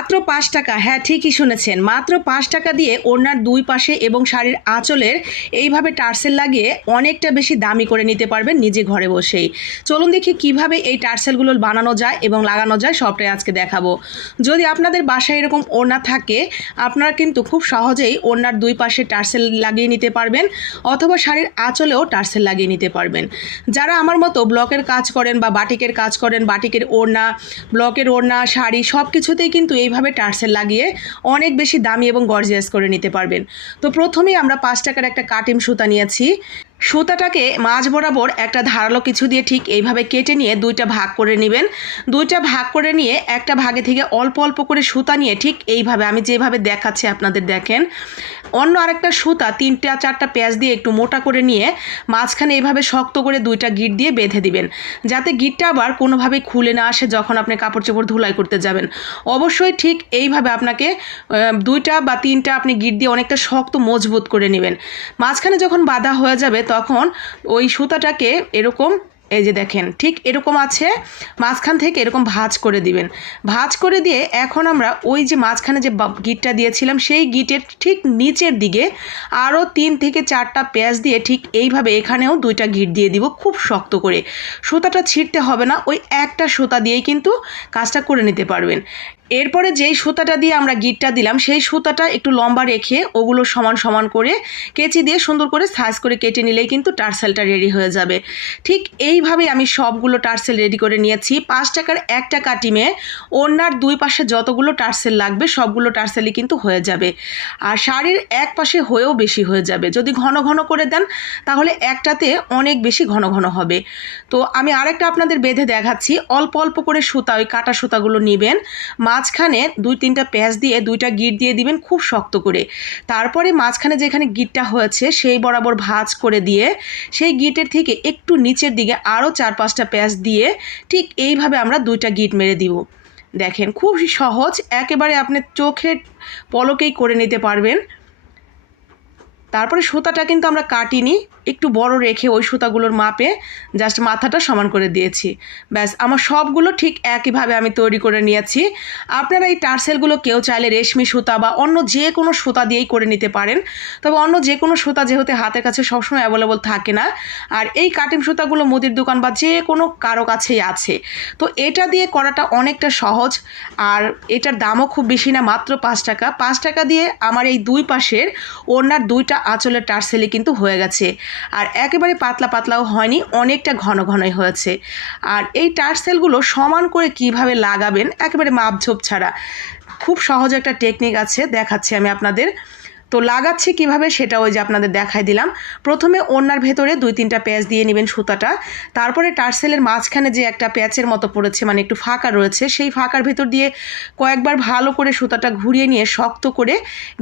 মাত্র পাঁচ টাকা। হ্যাঁ ঠিকই শুনেছেন। মাত্র পাঁচ টাকা দিয়ে ওড়নার দুই পাশে এবং শাড়ির আঁচলের এইভাবে টার্সেল লাগিয়ে অনেকটা বেশি দামি করে নিতে পারবেন নিজে ঘরে বসেই। চলুন দেখি কীভাবে এই টার্সেলগুলো বানানো যায় এবং লাগানো যায়, সবটাই আজকে দেখাবো। যদি আপনাদের বাসায় এরকম ওড়না থাকে, আপনারা কিন্তু খুব সহজেই ওড়নার দুই পাশে টার্সেল লাগিয়ে নিতে পারবেন অথবা শাড়ির আঁচলেও টার্সেল লাগিয়ে নিতে পারবেন। যারা আমার মতো ব্লকের কাজ করেন বা বাটিকের কাজ করেন, বাটিকের ওড়না, ব্লকের ওড়না, শাড়ি সব কিছুতেই কিন্তু এইভাবে টার্সেল লাগিয়ে অনেক বেশি দামি এবং গর্জিয়াস করে নিতে পারবেন। তো প্রথমেই আমরা পাঁচ টাকার একটা কাটিম সুতা নিয়েছি। সুতাটাকে মাঝ বরাবর একটা ধারালো কিছু দিয়ে ঠিক এইভাবে কেটে নিয়ে দুইটা ভাগ করে নেবেন। দুইটা ভাগ করে নিয়ে একটা ভাগে থেকে অল্প অল্প করে সুতা নিয়ে ঠিক এইভাবে আমি যেভাবে দেখাচ্ছি আপনাদের দেখেন। অন্য আরেকটা সুতা তিনটা, চারটা পেঁয়াজ দিয়ে একটু মোটা করে নিয়ে মাঝখানে এইভাবে শক্ত করে দুইটা গিট দিয়ে বেঁধে দিবেন। যাতে গিটটা আবার কোনোভাবেই খুলে না আসে যখন আপনি কাপড় চোপড় ধুলাই করতে যাবেন। অবশ্যই ঠিক এইভাবে আপনাকে দুইটা বা তিনটা আপনি গিট দিয়ে অনেকটা শক্ত মজবুত করে নেবেন। মাঝখানে যখন বাধা হয়ে যাবে তখন ওই সুতাটাকে এরকম, এই যে দেখেন, ঠিক এরকম আছে, মাঝখান থেকে এরকম ভাঁজ করে দিবেন। ভাঁজ করে দিয়ে এখন আমরা ওই যে মাঝখানে যে গিটটা দিয়েছিলাম, সেই গিটের ঠিক নিচের দিকে আরও তিন থেকে চারটা পেঁয়াজ দিয়ে ঠিক এইভাবে এখানেও দুইটা গিট দিয়ে দিব খুব শক্ত করে। সুতাটা ছিঁড়তে হবে না, ওই একটা সুতা দিয়েই কিন্তু কাজটা করে নিতে পারবেন। এরপরে যেই সুতাটা দিয়ে আমরা গিটটা দিলাম, সেই সুতাটা একটু লম্বা রেখে ওগুলো সমান সমান করে কেচি দিয়ে সুন্দর করে সাইজ করে কেটে নিলেই কিন্তু টার্সেলটা রেডি হয়ে যাবে। ঠিক এইভাবে আমি সবগুলো টার্সেল রেডি করে নিয়েছি। পাঁচ টাকার একটা কাটিমে ওড়নার দুই পাশে যতগুলো টার্সেল লাগবে সবগুলো টার্সেলই কিন্তু হয়ে যাবে। আর শাড়ির এক পাশে হয়েও বেশি হয়ে যাবে। যদি ঘন ঘন করে দেন, তাহলে একটাতে অনেক বেশি ঘন ঘন হবে। তো আমি আরেকটা আপনাদের বেঁধে দেখাচ্ছি। অল্প অল্প করে সুতা, ওই কাটা সুতাগুলো নেবেন। মাঝখানে দুই তিনটা পেঁয়াজ দিয়ে দুইটা গিট দিয়ে দিবেন খুব শক্ত করে। তারপরে মাঝখানে যেখানে গিটটা হয়েছে, সেই বরাবর ভাজ করে দিয়ে সেই গিটের থেকে একটু নিচের দিকে আরও চার পাঁচটা পেঁয়াজ দিয়ে ঠিক এইভাবে আমরা দুইটা গিট মেরে দিব। দেখেন খুব সহজ, একেবারে আপনি চোখের পলকেই করে নিতে পারবেন। তারপরে সুতাটা কিন্তু আমরা কাটিনি, একটু বড় রেখে ওই সুতাগুলোর মাপে জাস্ট মাথাটা সমান করে দিয়েছি। ব্যাস, আমার সবগুলো ঠিক একইভাবে আমি তৈরি করে নিয়েছি। আপনারা এই টার্সেলগুলো কেউ চাইলে রেশমি সুতা বা অন্য যে কোনো সুতা দিয়েই করে নিতে পারেন। তবে অন্য যে কোনো সুতা যেহেতু হাতের কাছে সবসময় অ্যাভেলেবল থাকে না, আর এই কাটিং সুতাগুলো মুদির দোকান বা যে কোনো কারও কাছেই আছে। তো এটা দিয়ে করাটা অনেকটা সহজ, আর এটার দামও খুব বেশি না, মাত্র পাঁচ টাকা। পাঁচ টাকা দিয়ে আমার এই দুই পাশের ওনার দুইটা আঁচলের টার্সেলে কিন্তু হয়ে গেছে। আর একেবারে পাতলা পাতলাও হয়নি, অনেকটা ঘন ঘনই হয়েছে। আর এই টার্সেলগুলো সমান করে কীভাবে লাগাবেন, একেবারে মাপঝোপ ছাড়া। খুব সহজ একটা টেকনিক আছে, দেখাচ্ছি আমি আপনাদের। তো লাগাচ্ছি কীভাবে সেটা ওই যে আপনাদের দেখাই দিলাম। প্রথমে ওনার ভেতরে দুই তিনটা প্যাচ দিয়ে নেবেন সুতাটা। তারপরে টার্সেলের মাঝখানে যে একটা প্যাচের মতো পড়েছে মানে একটু ফাঁকা রয়েছে, সেই ফাঁকার ভেতর দিয়ে কয়েকবার ভালো করে সুতাটা ঘুরিয়ে নিয়ে শক্ত করে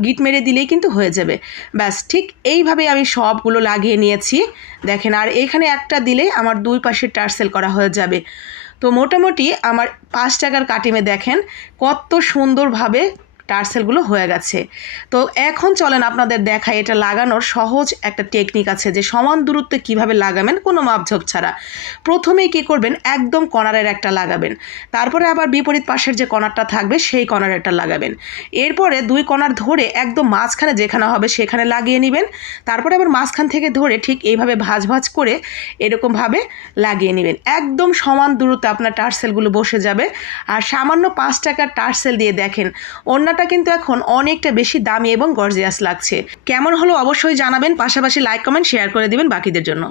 গিট মেরে দিলেই কিন্তু হয়ে যাবে। ব্যাস, ঠিক এইভাবে আমি সবগুলো লাগিয়ে নিয়েছি। দেখেন, আর এখানে একটা দিলেই আমার দুই পাশে টার্সেল করা হয়ে যাবে। তো মোটামুটি আমার পাঁচ টাকার কাটিমে দেখেন কত সুন্দরভাবে টার্সেলগুলো হয়ে গেছে। তো এখন চলেন আপনাদের দেখা এটা লাগানোর সহজ একটা টেকনিক আছে যে সমান দূরত্বে কীভাবে লাগাবেন, কোনো মাপঝোপ ছাড়া। প্রথমেই কি করবেন, একদম কর্নারের একটা লাগাবেন। তারপরে আবার বিপরীত পাশের যে কর্নারটা থাকবে, সেই কর্নারেরটা লাগাবেন। এরপরে দুই কর্নার ধরে একদম মাঝখানে যেখানে হবে সেখানে লাগিয়ে নেবেন। তারপরে আবার মাঝখান থেকে ধরে ঠিক এইভাবে ভাঁজ ভাঁজ করে এরকমভাবে লাগিয়ে নেবেন। একদম সমান দূরত্বে আপনার টার্সেলগুলো বসে যাবে। আর সামান্য পাঁচ টাকার টার্সেল দিয়ে দেখেন অন্যটা কিন্তু এখন অনেকটা বেশি দামি এবং গর্জিয়াস লাগছে। কেমন হলো অবশ্যই জানাবেন, পাশাপাশি লাইক কমেন্ট শেয়ার করে দিবেন বাকিদের জন্য।